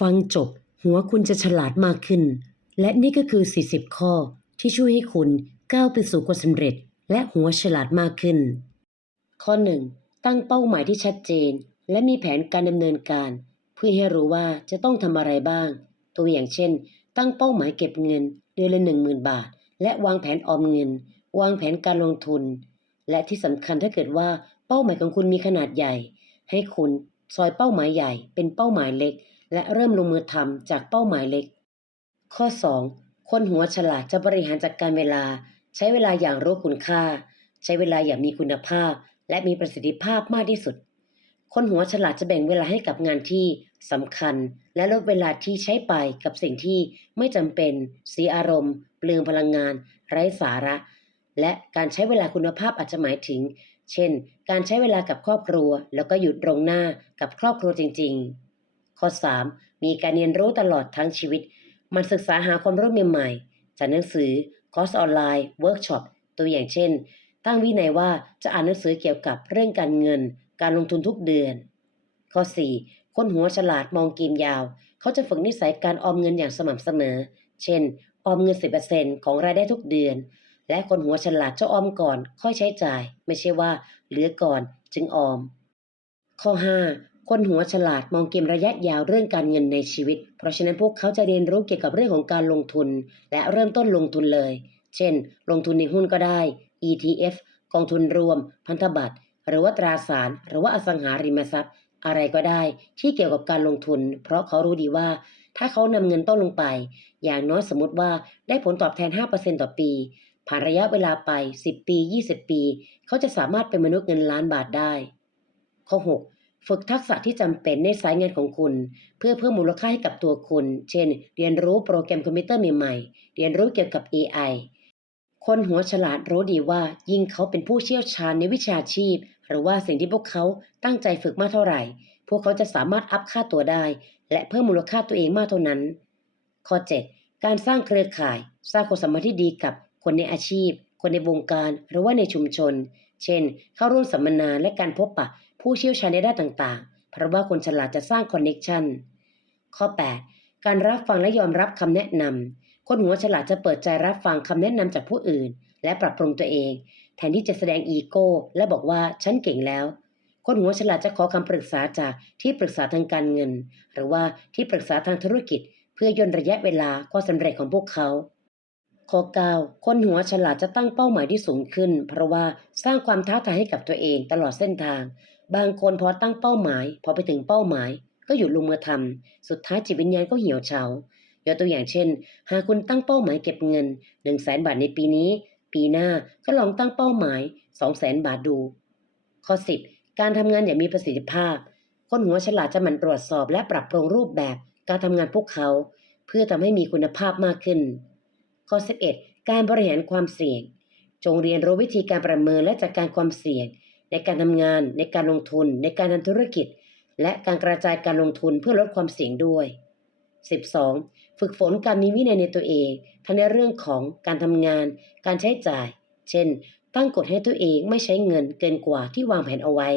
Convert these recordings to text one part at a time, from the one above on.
ฟังจบ หัวคุณจะฉลาดมากขึ้น และนี่ก็คือ 40 ข้อที่ช่วยให้คุณก้าวไปสู่ความสำเร็จ และหัวฉลาดมากขึ้น ข้อ 1. ตั้งเป้าหมายที่ชัดเจน และมีแผนการดำเนินการ เพื่อให้รู้ว่าจะต้องทำอะไรบ้าง ตัวอย่างเช่น ตั้งเป้าหมายเก็บเงินเดือนละ10,000 บาท และวางแผนออมเงิน วางแผนการลงทุน และที่สำคัญถ้าเกิดว่าเป้าหมายของคุณมีขนาดใหญ่ ให้คุณซอยเป้าหมายใหญ่เป็นเป้าหมายเล็ก และเริ่มลงมือทำจากเป้าหมายเล็ก ข้อ 2. คนหัวฉลาดจะบริหารจัดการเวลา ใช้เวลาอย่างรู้คุณค่า ใช้เวลาอย่างมีคุณภาพ และมีประสิทธิภาพมากที่สุด คนหัวฉลาดจะแบ่งเวลาให้กับงานที่สำคัญ และลดเวลาที่ใช้ไปกับสิ่งที่ไม่จำเป็นเสียอารมณ์ เปลืองพลังงาน ไร้สาระ และการใช้เวลาคุณภาพอาจจะหมายถึง เช่น การใช้เวลากับครอบครัว แล้วก็หยุดตรงหน้ากับครอบครัวจริง ๆ ข้อ 3. มีการเรียนรู้ตลอดทั้งชีวิต มันศึกษาหาความรู้ใหม่ๆ จากหนังสือ คอร์สออนไลน์ เวิร์กช็อป ตัวอย่างเช่น ตั้งวินัยว่าจะอ่านหนังสือเกี่ยวกับเรื่องการเงิน การลงทุนทุกเดือน ข้อ 4. คนหัวฉลาดมองเกมยาว เขาจะฝึกนิสัยการออมเงินอย่างสม่ำเสมอ เช่น ออมเงิน 10%ของรายได้ทุกเดือน และคนหัวฉลาดจะออมก่อน ค่อยใช้จ่าย ไม่ใช่ว่าเหลือก่อนจึงออม ข้อ 5. คนหัวฉลาดมองเกมระยะยาวเรื่องการเงินในชีวิต เพราะฉะนั้นพวกเขาจะเรียนรู้เกี่ยวกับเรื่องของการลงทุน และเริ่มต้นลงทุนเลย เช่น ลงทุนในหุ้นก็ได้ ETF กองทุนรวม พันธบัตร หรือว่าตราสาร หรือว่าอสังหาริมทรัพย์ อะไรก็ได้ที่เกี่ยวกับการลงทุน เพราะเขารู้ดีว่า ถ้าเขานำเงินต้นลงไป อย่างน้อยสมมติว่าได้ผลตอบแทน 5%ต่อปี ผ่านระยะเวลาไป 10 ปี 20 ปี เขาจะสามารถเป็นมนุษย์เงินล้านบาทได้ ข้อ 6 ฝึกทักษะที่จำเป็นในสายงานของคุณ เพื่อเพิ่มมูลค่าให้กับตัวคุณ เช่น เรียนรู้โปรแกรมคอมพิวเตอร์ใหม่ๆ เรียนรู้เกี่ยวกับ AI คนหัวฉลาดรู้ดีว่ายิ่งเขาเป็นผู้เชี่ยวชาญในวิชาชีพ หรือว่าสิ่งที่พวกเขาตั้งใจฝึกมากเท่าไหร่ พวกเขาจะสามารถอัพค่าตัวได้ และเพิ่มมูลค่าตัวเองมากเท่านั้น ข้อ 7 การสร้างเครือข่าย สร้างความสัมพันธ์ที่ดีกับคนในอาชีพ คนในวงการ หรือว่าในชุมชน เช่น เข้าร่วมสัมมนาและการพบปะ ผู้เชี่ยวชาญในด้านต่างๆ เพราะว่าคนฉลาดจะสร้างคอนเน็ชันข้อ 8 การรับฟังและยอมรับคำแนะนำคนหัวฉลาดจะเปิดใจรับฟังคำแนะนำจากผู้อื่น และปรับปรุงตัวเอง แทนที่จะแสดงอีโก้ และบอกว่าฉันเก่งแล้ว คนหัวฉลาดจะขอคำปรึกษาจากที่ปรึกษาทางการเงิน หรือว่าที่ปรึกษาทางธุรกิจ เพื่อย่นระยะเวลาความสำเร็จของพวกเขาข้อ9คนหัวฉลาดจะตั้งเป้าหมายที่สูงขึ้น เพราะว่าสร้างความท้าทายให้กับตัวเองตลอดเส้นทาง บางคนพอตั้งเป้าหมาย พอไปถึงเป้าหมาย ก็หยุดลงมือทำสุดท้ายจิตวิญญาณก็เหี่ยวเฉายกตัวอย่างเช่น หากคุณตั้งเป้าหมายเก็บเงิน1 0 0 0 0แสนบาทในปีนี้ ปีหน้าก็ลองตั้งเป้าหมาย2 0 0แสนบาทดู ข้อ 10 การทำงานอย่างมีประสิทธิภาพ คนหัวฉลาดจะหมั่นตรวจสอบและปรับปรุงรูปแบบการทำงานพวกเขา เพื่อทำให้มีคุณภาพมากขึ้น ข้อ 11 การบริหารความเสี่ยง จงเรียนรู้วิธีการประเมินและจัดการความเสี่ยง ในการทำงาน ในการลงทุน ในการทำธุรกิจ และการกระจายการลงทุนเพื่อลดความเสี่ยงด้วย 12. ฝึกฝนการมีวินัยในตัวเอง ทั้งในเรื่องของการทำงาน การใช้จ่าย เช่น ตั้งกฎให้ตัวเองไม่ใช้เงินเกินกว่าที่วางแผนเอาไว้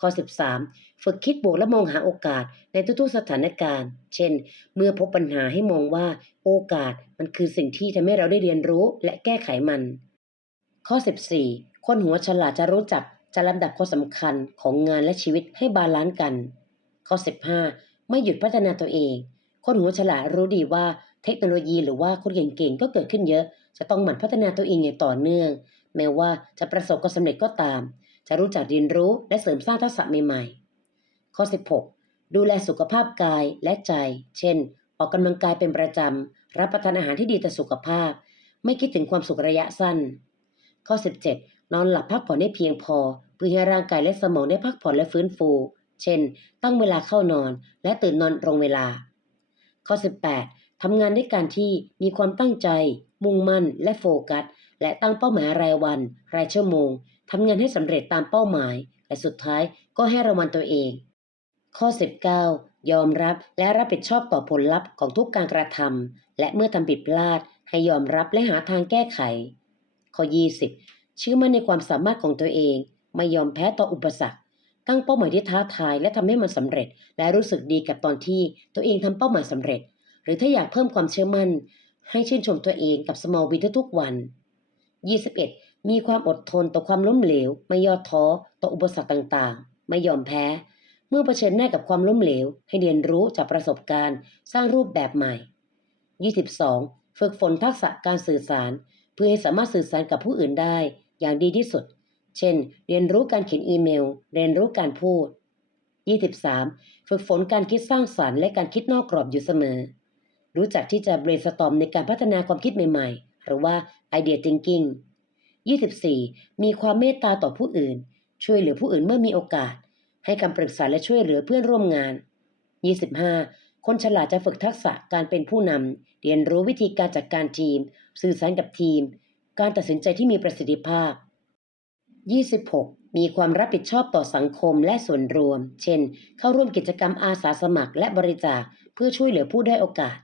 ข้อ 13 ฝึกคิดบวกและมองหาโอกาสในทุกๆสถานการณ์ เช่น เมื่อพบปัญหาให้มองว่าโอกาสมันคือสิ่งที่ทำให้เราได้เรียนรู้และแก้ไขมัน ข้อ 14 คนหัวฉลาดจะรู้จักจะลำดับความสำคัญของงานและชีวิตให้บาลานซ์กัน ข้อ 15 ไม่หยุดพัฒนาตัวเอง คนหัวฉลาดรู้ดีว่าเทคโนโลยีหรือว่าคนเก่งๆก็เกิดขึ้นเยอะ จะต้องหมั่นพัฒนาตัวเองอย่างต่อเนื่อง แม้ว่าจะประสบความสำเร็จก็ตาม จะรู้จักเรียนรู้และเสริมสร้างทักษะใหม่ๆ ข้อ 16 ดูแลสุขภาพกายและใจ เช่น ออกกำลังกายเป็นประจำ รับประทานอาหารที่ดีต่อสุขภาพ ไม่คิดถึงความสุขระยะสั้น ข้อ 17 นอนหลับพักผ่อนให้เพียงพอ เพื่อให้ร่างกายและสมองได้พักผ่อนและฟื้นฟู เช่น ตั้งเวลาเข้านอน และตื่นนอนตรงเวลา ข้อ 18ทำงานด้วยการที่มีความตั้งใจ มุ่งมั่น และโฟกัส และตั้งเป้าหมายรายวัน รายชั่วโมงทำงานให้สำเร็จตามเป้าหมาย และสุดท้ายก็ให้รางวัลตัวเอง ข้อ 19 ยอมรับและรับผิดชอบต่อผลลัพธ์ของทุกการกระทำและเมื่อทำผิดพลาด ให้ยอมรับและหาทางแก้ไข ข้อ 20 เชื่อมั่นในความสามารถของตัวเอง ไม่ยอมแพ้ต่ออุปสรรค ตั้งเป้าหมายที่ท้าทายและทำให้มันสำเร็จ และรู้สึกดีกับตอนที่ตัวเองทำเป้าหมายสำเร็จ หรือถ้าอยากเพิ่มความเชื่อมั่น ให้ชื่นชมตัวเองกับ small win ทุกวัน 21. มีความอดทนต่อความล้มเหลว ไม่ย่อท้อต่ออุปสรรคต่างๆ ไม่ยอมแพ้ เมื่อเผชิญหน้ากับความล้มเหลว ให้เรียนรู้จากประสบการณ์ สร้างรูปแบบใหม่ 22. ฝึกฝนทักษะการสื่อสาร เพื่อให้สามารถสื่อสารกับผู้อื่นได้ อย่างดีที่สุด เช่น เรียนรู้การเขียนอีเมล เรียนรู้การพูด 23. ฝึกฝนการคิดสร้างสารรค์และการคิดนอกกรอบอยู่เสมอ รู้จักที่จะ brainstorm ในการพัฒนาความคิดใหม่ๆ หรือว่า idea thinking 24. มีความเมตตาต่อผู้อื่น ช่วยเหลือผู้อื่นเมื่อมีโอกาส ให้คำปรึกษาและช่วยเหลือเพื่อนร่วมงาน 25. คนฉลาดจะฝึกทักษะการเป็นผู้นำ เรียนรู้วิธีการจัดการทีม สื่อสารกับทีม การตัดสินใจที่มีประสิทธิภาพ 26. มีความรับผิดชอบต่อสังคมและส่วนรวม เช่น เข้าร่วมกิจกรรมอาสาสมัครและบริจาคเพื่อช่วยเหลือผู้ได้โอกาส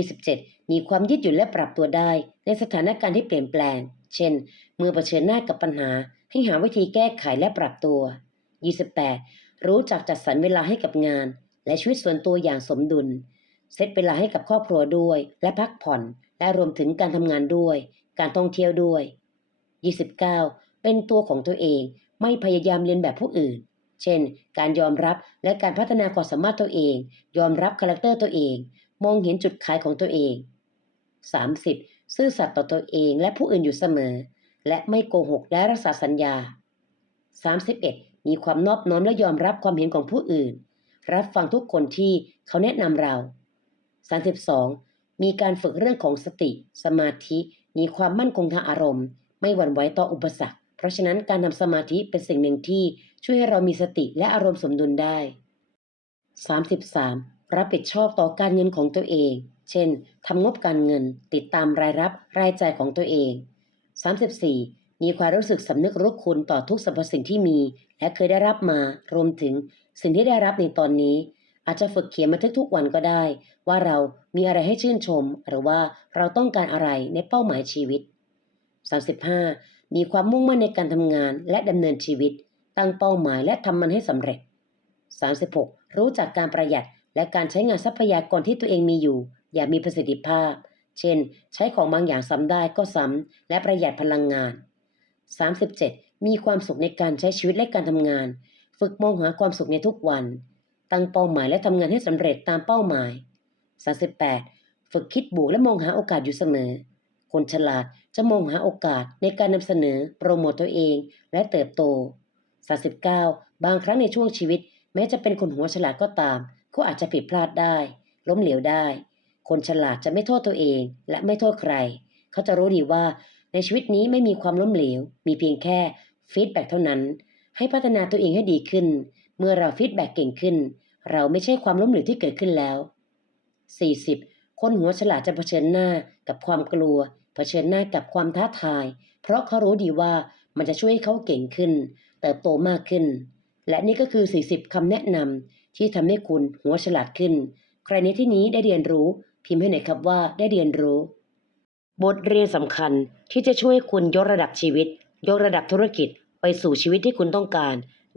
27. มีความยืดหยุ่นและปรับตัวได้ ในสถานการณ์ที่เปลี่ยนแปลง เช่น เมื่อเผชิญหน้ากับปัญหา ให้หาวิธีแก้ไขและปรับตัว 28. รู้จักจัดสรรเวลาให้กับงาน และชีวิตส่วนตัวอย่างสมดุล เซตเวลาให้กับครอบครัวด้วย และพักผ่อน และรวมถึงการทำงานด้วย การท่องเที่ยวด้วย 29. เป็นตัวของตัวเองไม่พยายามเรียนแบบผู้อื่น เช่น การยอมรับและการพัฒนาความสามารถตัวเอง ยอมรับคาแรคเตอร์ตัวเอง มองเห็นจุดขายของตัวเอง 30. ซื่อสัตย์ต่อตัวเองและผู้อื่นอยู่เสมอ และไม่โกหกและรักษาสัญญา 31. มีความนอบน้อมและยอมรับความเห็นของผู้อื่น รับฟังทุกคนที่เขาแนะนำเรา 32. มีการฝึกเรื่องของสติ สมาธิ มีความมั่นคงทางอารมณ์ ไม่หวั่นไหวต่ออุปสรรค เพราะฉะนั้นการทำสมาธิเป็นสิ่งหนึ่งที่ช่วยให้เรามีสติและอารมณ์สมดุลได้ 33. รับผิดชอบต่อการเงินของตัวเอง เช่นทำงบการเงิน ติดตามรายรับรายจ่ายของตัวเอง 34. มีความรู้สึกสำนึกรู้คุณต่อทุกสรรพสิ่งที่มี และเคยได้รับมา รวมถึงสิ่งที่ได้รับในตอนนี้ อาจจะฝึกเขียนบันทึกทุกวันก็ได้ ว่าเรามีอะไรให้ชื่นชม หรือว่าเราต้องการอะไรในเป้าหมายชีวิต 35. มีความมุ่งมั่นในการทำงานและดำเนินชีวิต ตั้งเป้าหมายและทำมันให้สำเร็จ 36. รู้จักการประหยัดและการใช้งานทรัพยากรที่ตัวเองมีอยู่ อย่างมีประสิทธิภาพ เช่น ใช้ของบางอย่างซ้ำได้ก็ซ้ำและประหยัดพลังงาน 37. มีความสุขในการใช้ชีวิตและการทำงาน ฝึกมองหาความสุขในทุกวัน ตั้งเป้าหมายและทำงานให้สำเร็จตามเป้าหมาย 38. ฝึกคิดบวกและมองหาโอกาสอยู่เสมอ คนฉลาดจะมองหาโอกาสในการนำเสนอ โปรโมตตัวเองและเติบโต 39. บางครั้งในช่วงชีวิต แม้จะเป็นคนหัวฉลาดก็ตาม ก็อาจจะผิดพลาดได้ ล้มเหลวได้ คนฉลาดจะไม่โทษตัวเองและไม่โทษใคร เขาจะรู้ดีว่าในชีวิตนี้ไม่มีความล้มเหลว มีเพียงแค่ฟีดแบ็กเท่านั้น ให้พัฒนาตัวเองให้ดีขึ้น เมื่อเราฟีดแบ็กเก่งขึ้น เราไม่ใช่ความล้มเหลวที่เกิดขึ้นแล้ว 40. คนหัวฉลาดจะเผชิญหน้ากับความกลัว เผชิญหน้ากับความท้าทาย เพราะเขารู้ดีว่ามันจะช่วยให้เขาเก่งขึ้น เติบโตมากขึ้น และนี่ก็คือ 40คำแนะนำที่ทำให้คุณหัวฉลาดขึ้น ใครในที่นี้ได้เรียนรู้ พิมพ์ให้หน่อยครับว่าได้เรียนรู้ บทเรียนสำคัญที่จะช่วยคุณยกระดับชีวิต ยกระดับธุรกิจไปสู่ชีวิตที่คุณต้องการ